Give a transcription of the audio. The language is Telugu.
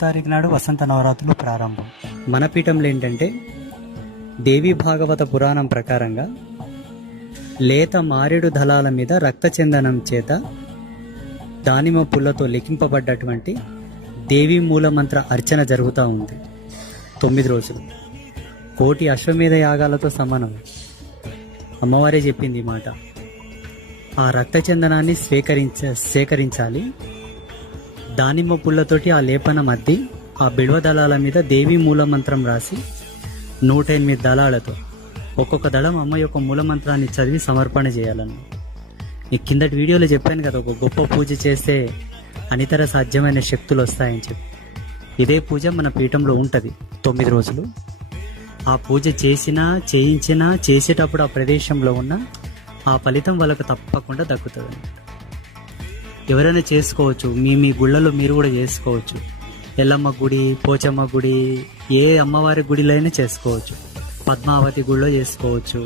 తారీఖు నాడు వసంత నవరాత్రులు ప్రారంభం. మన పీఠంలో ఏంటంటే దేవి భాగవత పురాణం ప్రకారంగా లేత మారేడు దళాల మీద రక్తచందనం చేత దానిమ్మ పుల్లతో లిఖింపబడ్డటువంటి దేవి మూలమంత్ర అర్చన జరుగుతూ ఉంది 9 రోజులు. కోటి అశ్వమేధ యాగాలతో సమానం. అమ్మవారే చెప్పింది ఈ మాట. ఆ రక్తచందనాన్ని సేకరించాలి. దానిమ్మ పుల్లతోటి ఆ లేపనం అద్ది ఆ బిల్వ దళాల మీద దేవి మూలమంత్రం రాసి 108 దళాలతో ఒక్కొక్క దళం అమ్మ యొక్క మూలమంత్రాన్ని చదివి సమర్పణ చేయాలని. ఈ కిందటి వీడియోలో చెప్పాను కదా, ఒక గొప్ప పూజ చేస్తే అనితర సాధ్యమైన శక్తులు వస్తాయని చెప్పి. ఇదే పూజ మన పీఠంలో ఉంటుంది 9 రోజులు. ఆ పూజ చేసేటప్పుడు ఆ ప్రదేశంలో ఉన్న ఆ ఫలితం వాళ్ళకు తప్పకుండా దక్కుతుంది. ఎవరైనా చేసుకోవచ్చు, మీ గుళ్ళలో మీరు కూడా చేసుకోవచ్చు. ఎల్లమ్మ గుడి, పోచమ్మ గుడి, ఏ అమ్మవారి గుడిలో అయినా చేసుకోవచ్చు. పద్మావతి గుడిలో చేసుకోవచ్చు,